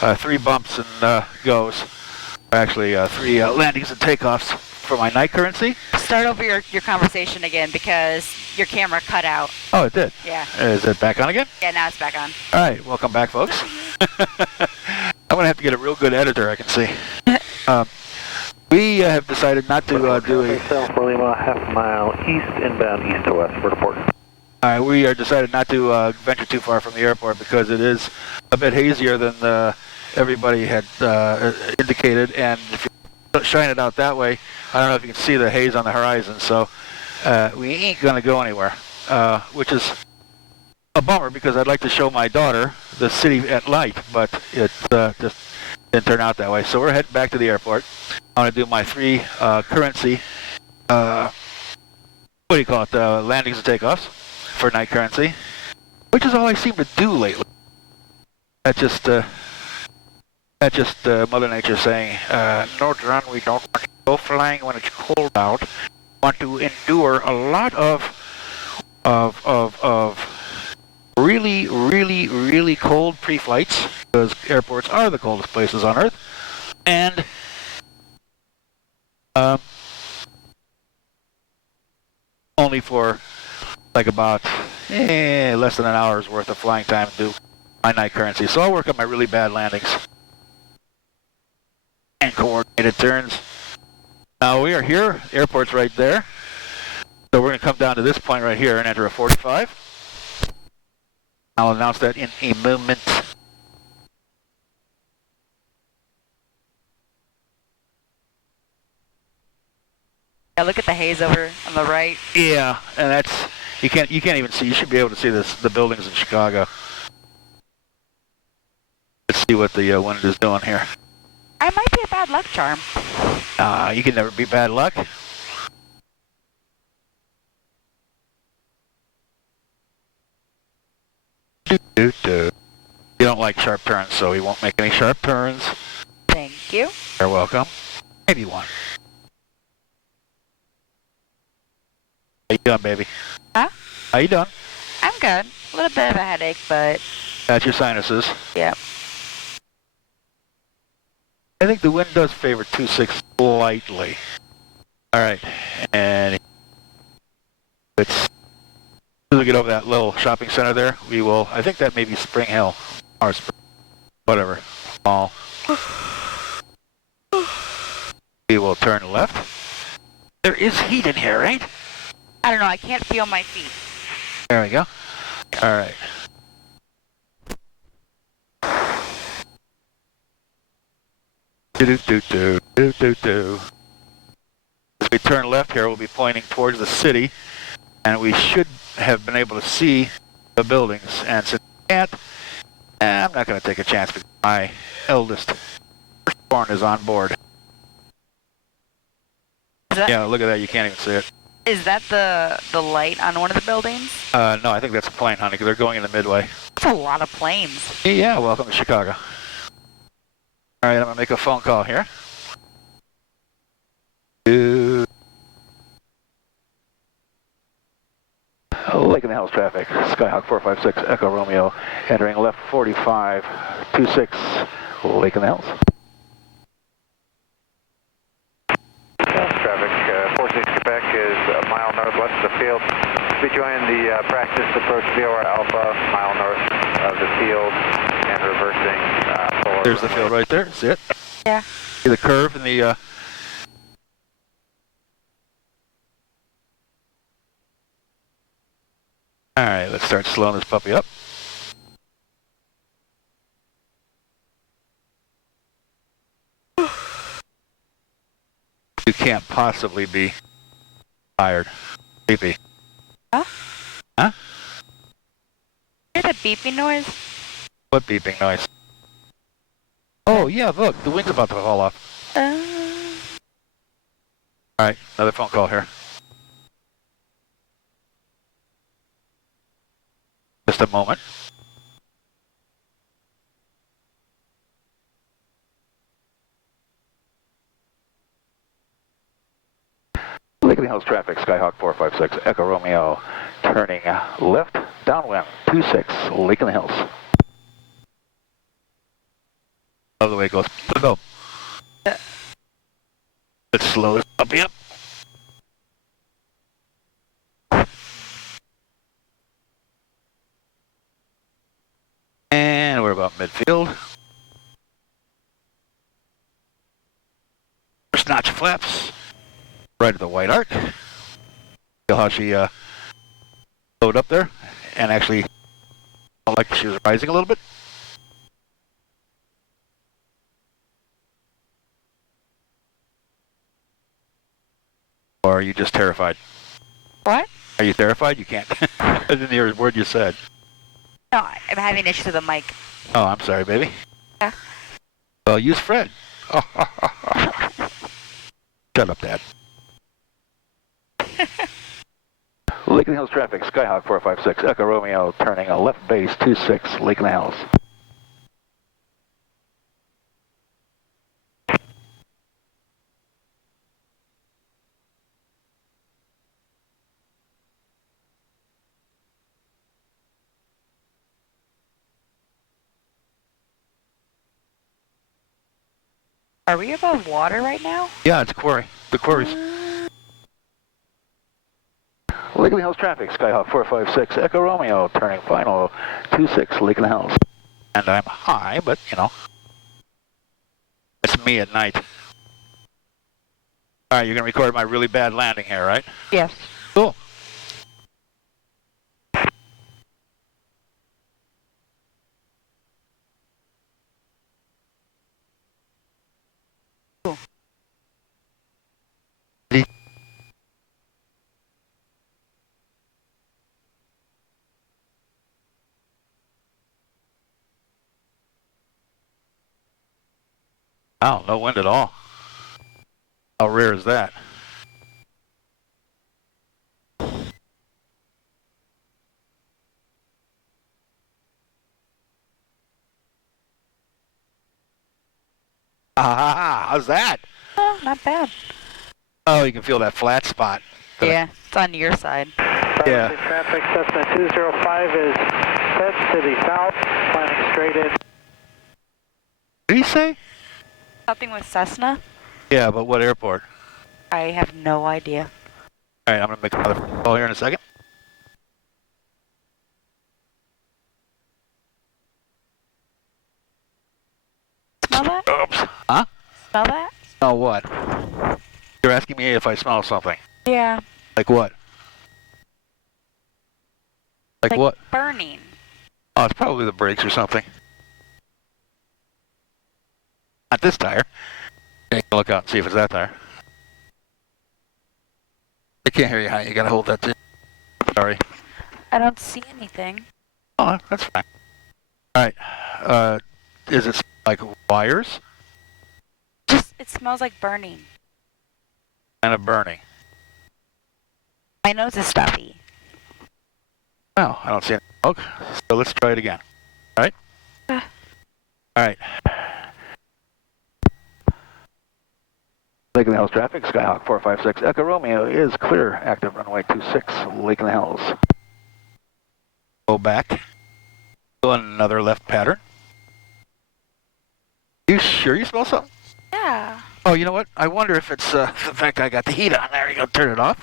3 bumps and goes. Actually, 3 landings and takeoffs for my night currency. Start over your conversation again because your camera cut out. Oh, it did? Yeah. Is it back on again? Yeah, now it's back on. All right, welcome back, folks. I'm going to have to get a real good editor, I can see. We have decided not to do a... South Lima, half mile east, inbound east to west for report. All right, we are decided not to venture too far from the airport because it is a bit hazier than everybody had indicated, and if you shine it out that way, I don't know if you can see the haze on the horizon, so we ain't going to go anywhere, which is a bummer because I'd like to show my daughter the city at night, but it just didn't turn out that way. So we're heading back to the airport. I'm going to do my 3 currency, what do you call it, landings and takeoffs for night currency, which is all I seem to do lately. That's just Mother Nature saying, no, John, we don't want to go flying when it's cold out. We want to endure a lot of really, really, really cold pre-flights, because airports are the coldest places on Earth, and only for like about less than an hour's worth of flying time to do my night currency. So I'll work on my really bad landings and coordinated turns. Now we are here, airport's right there. So we're going to come down to this point right here and enter a 45. I'll announce that in a moment. Yeah, look at the haze over on the right. Yeah, and that's you can't even see. You should be able to see the buildings in Chicago. Let's see what the wind is doing here. I might be a bad luck charm. You can never be bad luck. You don't like sharp turns, so we won't make any sharp turns. Thank you. You're welcome. Maybe one. How you doing, baby? Huh? How you doing? I'm good. A little bit of a headache, but... That's your sinuses. Yeah. I think the wind does favor 26 slightly. All right, and as soon as we get over that little shopping center there, we will, I think that may be Spring Hill, or whatever, mall. We will turn left. There is heat in here, right? I don't know, I can't feel my feet. There we go. All right. As we turn left here, we'll be pointing towards the city, and we should have been able to see the buildings. And since we can't, I'm not going to take a chance because my eldest firstborn is on board. Yeah, look at that. You can't even see it. Is that the light on one of the buildings? No, I think that's a plane, honey, because they're going in the Midway. That's a lot of planes. Yeah, welcome to Chicago. All right, I'm going to make a phone call here. Lake in the Hills traffic, Skyhawk 456, Echo Romeo, entering left 45, 26, Lake in the Hills. Traffic, 46 Quebec is a mile northwest of the field. We join the practice approach VOR Alpha, mile north of the field, and reversing forward. There's the field right there, see it? Yeah. See the curve in the... Alright, let's start slowing this puppy up. You can't possibly be tired. Sleepy. Huh? Huh? Hear the beeping noise? What beeping noise? Oh, yeah, look, the wing's about to fall off. Alright, another phone call here. Just a moment. Lake of the Hills traffic, Skyhawk 456, Echo Romeo, turning left, downwind, 26, Lake of the Hills. love the way it goes. Go. Let's slow this puppy up. And we're about midfield. First notch of flaps. Right at the white arc. Feel how she slowed up there and actually felt like she was rising a little bit. Or are you just terrified? What? Are you terrified? You can't. I didn't hear a word you said. No, I'm having issues with the mic. Oh, I'm sorry, baby. Yeah. Well, use Fred. Shut up, Dad. Lakeland Hills traffic, Skyhawk 456, Echo Romeo, turning a left base 26, Lakeland Hills. Are we above water right now? Yeah, it's a quarry. The quarries. Lakeland Hills traffic, Skyhawk 456, Echo Romeo, turning final 26, Lakeland Hills. And I'm high, but you know, it's me at night. All right, you're gonna record my really bad landing here, right? Yes. Cool. Oh, no wind at all. How rare is that? Ah, how's that? Oh, not bad. Oh, you can feel that flat spot. Yeah, it's on your side. Yeah. Traffic, Cessna 205 is set to the south, planning straight in. What did he say? Something with Cessna? Yeah, but what airport? I have no idea. All right, I'm gonna make another call here in a second. Smell that? Oops. Huh? Smell that? Smell what? You're asking me if I smell something. Yeah. Like what? Like what? Burning. Oh, it's probably the brakes or something. Not this tire. Take a look out and see if it's that tire. I can't hear you, honey. You gotta hold that too. Sorry. I don't see anything. Oh, that's fine. All right. Is it like wires? Just, it smells like burning. Kind of burning. My nose is stuffy. No, I don't see any smoke. So let's try it again. All right? All right. Lakeland Hills traffic, Skyhawk 456, Echo Romeo is clear, active runway 26, Lakeland Hills. Go back. Do another left pattern. You sure you smell something? Yeah. Oh, you know what? I wonder if it's the fact I got the heat on. There you go, turn it off.